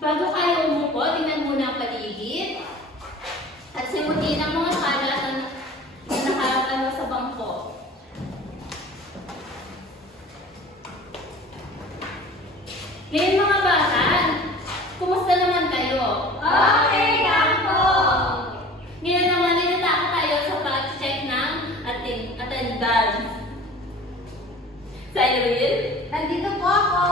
Bago kayo umupo, tingnan muna ang paligid. At simutin ang mga kalat na nakakano sa bangko. Ngayon mga bata, kumusta naman kayo? Okay lang po! Ngayon naman, ninataka tayo sa pag-check ng attendance. Cyril? Nandito po ako!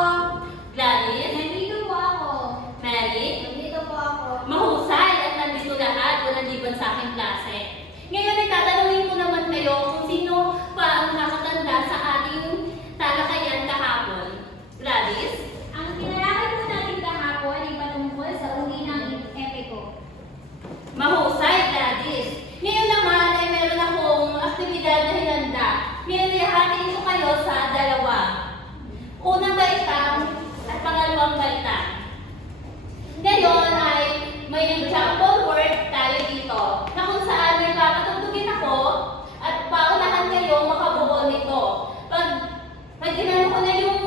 Gladys? Nandito po ako! Mary? Nandito po ako! Mahusay at nandito lahat, walang liban sa aking klase. Ngayon ay tatanungin ko naman kayo kung sino pa ang nakatanda sa ating talakayan kahapon. Gladys? Ang tinalakay po natin kahapon ay patungkol sa uri ng epiko. Mahusay, Gladys. Ngayon naman ay meron akong aktibidad na hinanda. Ngayon ay hatiin ko kayo sa dalawa. Unang baitang at pangalawang baitang. Ngayon ay may example word tayo dito na kung saan may papatugtugin ako at paunahan kayo makabuo nito. Pag ginano ko na yung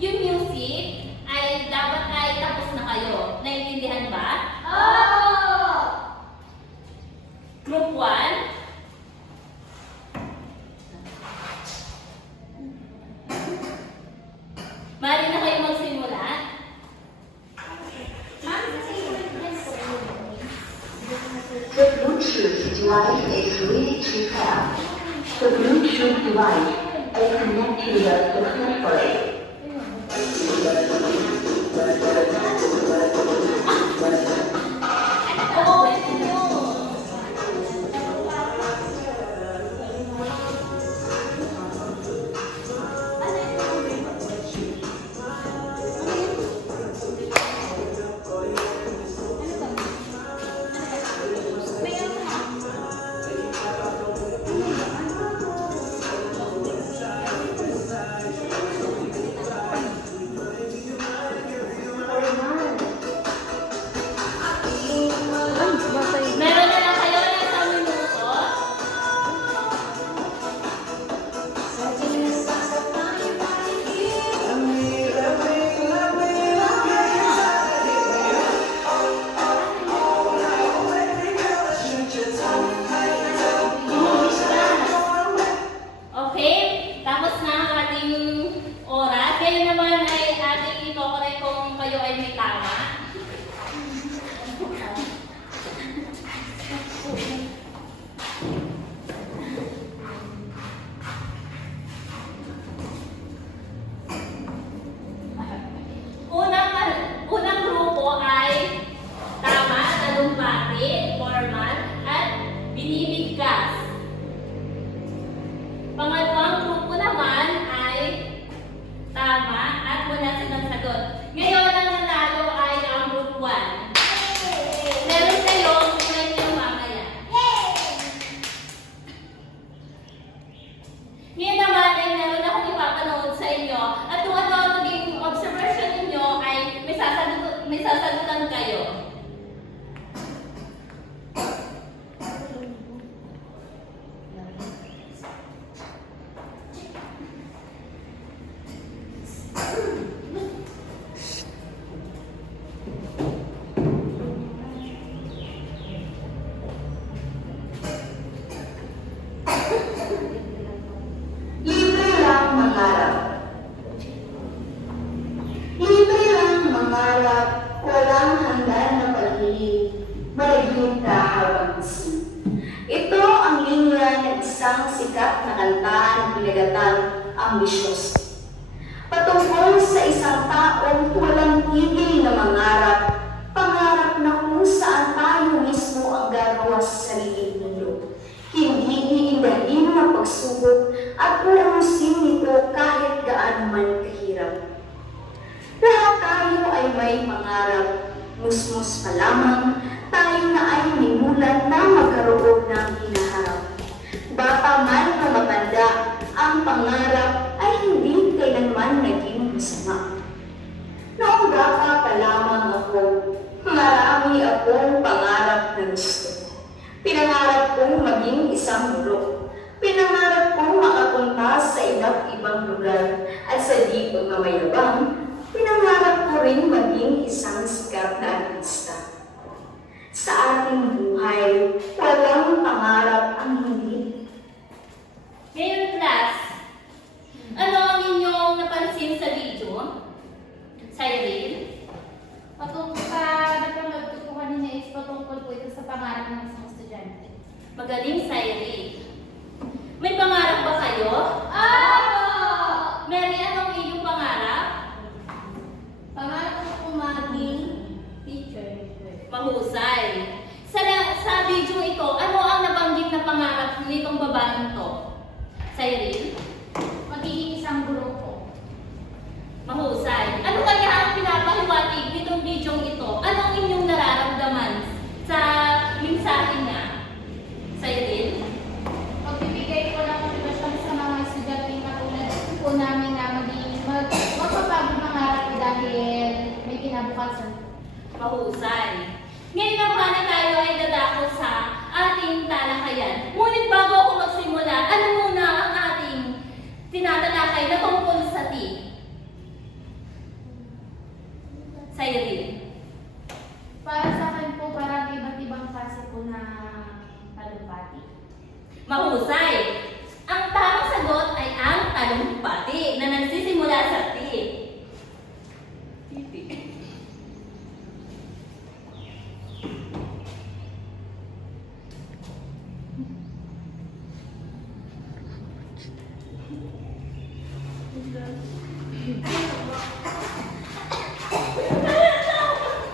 music ay dapat ay tapos na kayo. Naiintindihan ba? Oh! Group 1. Mari na kayo magsimula. Ma'am, kasi The Bluetooth device is ready to pair. The Bluetooth device is connected successfully. Oo, ito yun. Meron na lang kayo ng isang minuto. Okay, tapos na ang ating oras. Ngayon naman ay ating ito-correct kung kayo ay may tama. Unang grupo ay tama, talumpati, formal, at binibigkas. Pangalawang grupo naman ay tama at wala silang sagot. Ngayon, ang nanalo ay ang group 1. Meron kayong premyo mamaya. Ngayon naman ay meron akong ipapanood sa inyo at kung ano ang maging observation ninyo ay may sasagutan kayo. Libre lang mangarap. Libre lang mangarap, walang hanggan na pag-ibig, malaging ka habang gusto. Ito ang linya ng isang sikat na kanta ng pinagatang ambisyoso. Patungkol sa isang taong walang tigil na mangarap, pangarap na kung saan tayo mismo ang gagawa sa sariling mundo. Hindi iindahin ang pagsubok at uusin nito kahit gaano man kahirap. Lahat tayo ay may pangarap, musmus pa lamang, tayo na ay nimulan na magkaroon ng hinaharap. Bata man o matanda, ang pangarap ay hindi kailanman naging masama. Noong bata pa lamang ako, marami akong pangarap na gusto. Pinangarap kong maging isang guro. Pinangarap kong makapunta sa iba't ibang lugar at sa di pagmamayabang, pinangarap ko rin maging isang sikat Magaling, Cyril. May pangarap ba kayo? Opo! Mary, anong iyong pangarap? Pangarap ko po maging teacher. Mahusay. Sa video ito, ano ang nabanggit na pangarap nitong babaeng to? Cyril? Magiging isang guro po. Mahusay. Ano kaya ang pinapahiwatig nitong video ito? Anong inyong nararamdaman sa mensahe niya? Cyril? Magbibigay po ng motivasyon sa mga estudyante katulad po namin na magpapagod mangarap dahil may kinabukasan. Mahusay. Ngayon naman na tayo ay dadako sa ating talakayan. Ngunit bago ako magsimula, ano muna ang ating tinatalakay na tungkol sa T? Cyril. Para sa akin po, parang iba't ibang klase po na talumpati. Mahusay. Ang tamang sagot ay ang talumpati na nagsisimula sa T.